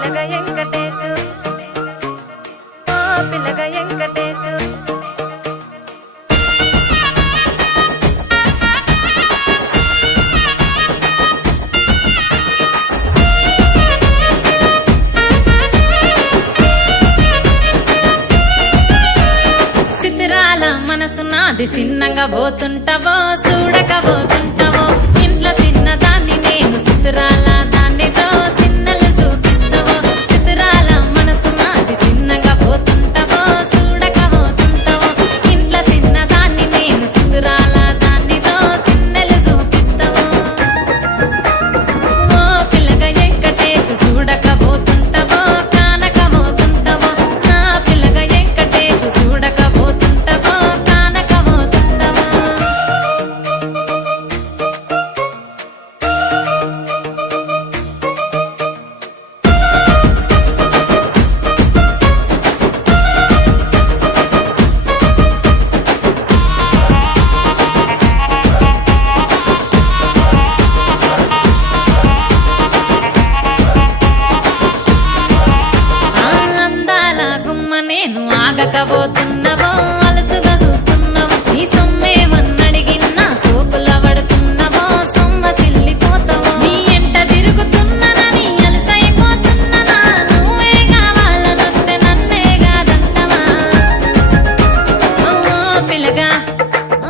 పిల్లగా వెంకటేశు ఓ పిల్లగా వెంకటేశు చిత్రాల మనసు నాది చిన్నగా పోతుంటావో చూడకపోతుంటావో ఇంట్లో చిన్నదాన్ని నేను చిత్రాల దాన్నితో చిన్నలు చూపిస్తావో చిత్రాల మనసు నాది చిన్నగా పోతుంటావో చూడకపోతుంటావో ఇంట్లో చిన్నదాన్ని నేను చిత్రాల దాన్నితో చిన్నలు చూపిస్తావో ఓ పిల్లగా వెంకటేశు చూడకపోతుంటావో కానకపోతుంటావో నా పిల్లగా వెంకటేశు చూడకపోతుంటావో కానకపోతుంటావో అందాల గుమ్మ నేను ఆగకపోతున్నావో అలసుగా చూస్తున్నావో నీ సొమ్మేమన్నడిగిన్నా సోకుల పడుతున్నావో సొమ్మ సిల్లిపోతావో నీ ఎంట తిరుగుతున్నానని అలసైపోతున్నానా నువ్వే కావాలనొస్తే నన్నే కాదంటవా ఓ పిల్లగా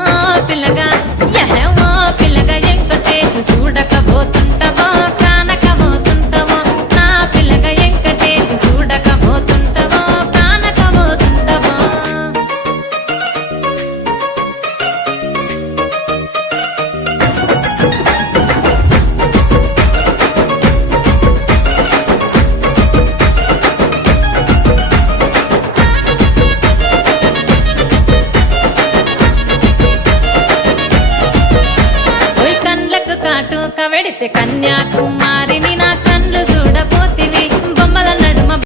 ఓ పిల్లగా ఓ పిల్లగా వెంకటేశు చూడకపోతుంటావో కానకపోతుంటావో నా పిల్లగా వెంకటేశు చూడకపోతుంటావో కానకపోతుంటావో ఓయ్ కండ్లకు కాటుక వెడితే కన్యాకుమారిని నా